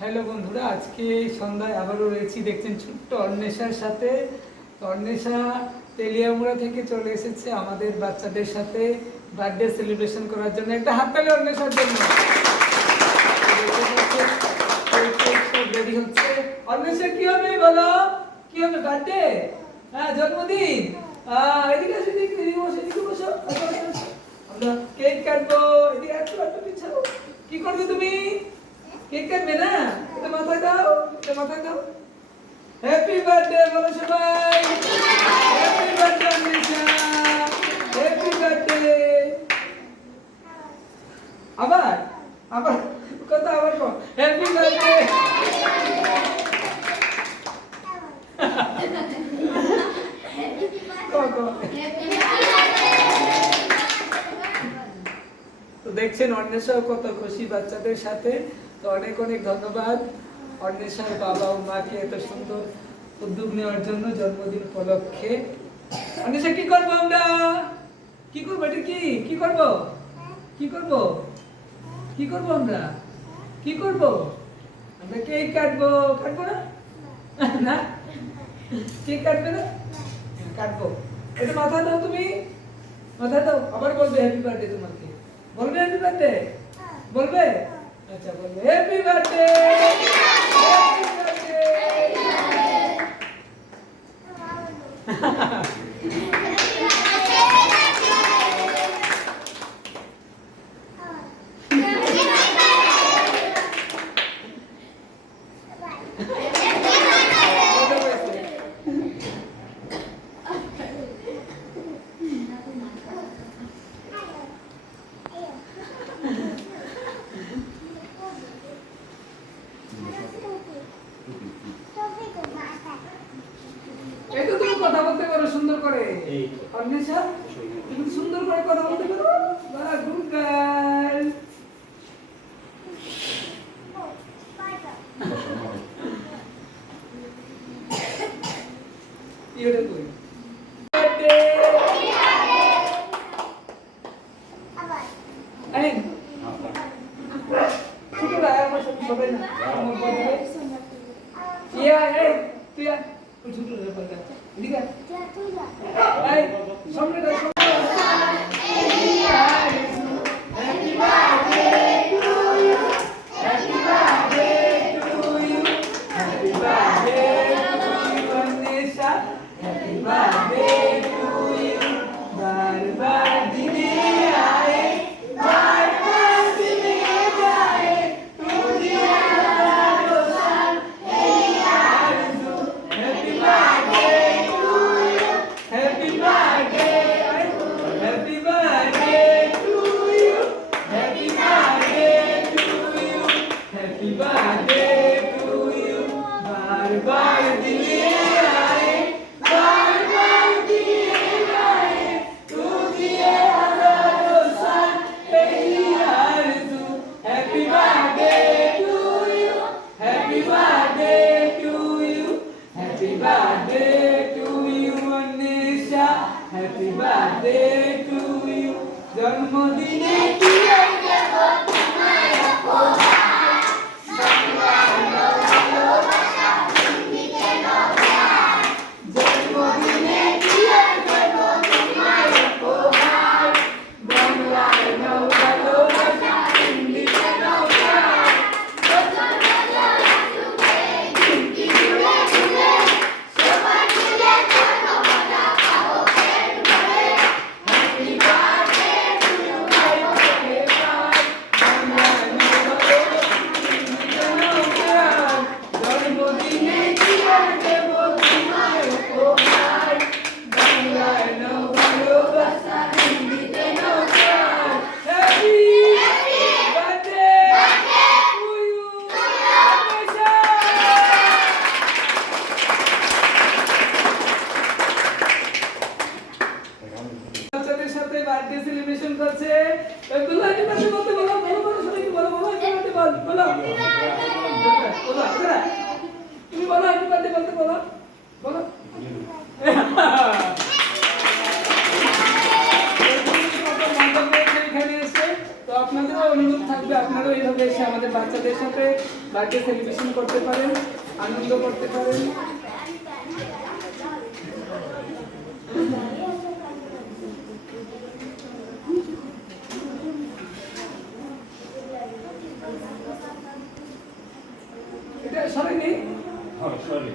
হ্যালো বন্ধুরা, আজকে সন্ধ্যায় আবারও রয়েছি দেখছেন ছোট্ট অন্বেষার সাথে। তো অন্বেষা তেলিয়ামুড়া থেকে চলে এসেছে আমাদের বাচ্চাদের সাথে বার্থডে সেলিব্রেশন করার জন্য। একটা হাততালি অন্বেষার জন্য। রেডি হচ্ছে। অন্বেষা কি হবে বলো? কি হবে? বার্থডে? হ্যাঁ, জন্মদিন। এদিকে আসো, এদিকে বসো, এদিকে বসো। আমরা কেক কাটবো। এদিকে একটু পিছাও। কি করবে তুমি? কেক কাটবে না? এটা মাথায় দাও, এটা মাথায় দাও। হ্যাপি বার্থডে বলো সবাই। Happy birthday Anwesha. Happy birthday. আবার আবার কথা আবার কো। Happy birthday. তো দেখছেন অন্বেষাও কত খুশি বাচ্চাদের সাথে। তো অনেক অনেক ধন্যবাদ অন্বেষার বাবা ও মাকে এত সুন্দর উদ্যোগ নেওয়ার জন্য জন্মদিন উপলক্ষে। অন্বেষা কি করবো আমরা? কি করবো? এটা কি কি করবো? কি করবো? কি করবো আমরা? কি করবো? আমরা কেক কাটবো। কাটবো না? না, কেক কাটবে না? কাটবো। এটা মাথায় দাও, তুমি মাথায় দাও। আবার বলবে হ্যাপি বার্থডে। তোমাকে বলবে হ্যাপি বার্থডে? বলবে? আচ্ছা, বলবে হ্যাপি বার্থডে। Happy birthday. এই তো তুমি কথা বলতে পারো সুন্দর করে। অন্বেষা, তুমি সুন্দর করে কথা বলতে পারো। বাহ, গুড গার্ল। ইওরে কই? বার্থডে। এই ঠিক আছে, আমার সাথে সবাই না আমার বলবে ইয়া। এই তুই ছোট রে বলটা এদিকে এই সামনে দাও। Happy birthday to you. Happy birthday to you. Happy birthday to you Anwesha. Happy birthday to you. বারবার দিনে আए, বারবার দিনে যায়। তুই আলো সাল এই আরজু। Happy birthday to you. Happy birthday. Happy birthday to you. Happy birthday to you. Happy birthday to you. বারবার দিনে আए, বারবার দিনে যায়। তুই আলো সাল এই আরজু। Happy birthday to you. Happy birthday to you. Happy birthday to you Anwesha. Happy birthday to you. জন্মদিনে কি দেব তোমায় উপহার। জন্মদিনে কি দেব তোমায় উপহার। বাংলায় নাও ভালোবাসা, হিন্দিতে নাও প্যার। হিন্দি জুড়ে জুড়ে সবার জুড়ে ধন্যবাদ পাও পেট ভরে। হ্যাপি বার্থডে টু ইউ ভাই ওকে পার। বাংলায় নাও ভালোবাসা, হিন্দিতে নাও প্যার। জন্মদিনে কি দেব তোমায় উপহার। বাংলায় নাও ভালোবাসা, হিন্দিতে নাও প্যার। Happy birthday to you Anwesha. বাচ্চাদের সাথে বার্থডে সেলিব্রেশন করছে। বলো হ্যাপি বার্থডে বলতে বলো। বলো বলো সবাইকে বলো। বলো হ্যাপি বার্থডে বল। বলো বলো বলো। তুমি বলো হ্যাপি বার্থডে বলতে বলো। বলো। এখানে এসে তো আপনাদেরও অনুরোধ থাকবে আপনারাও এইভাবে এসে আমাদের বাচ্চাদের সাথে বার্থডে সেলিব্রেশন করতে পারেন, আনন্দ করতে পারেন। এটা সবাই নেই। হ্যাঁ, সরি।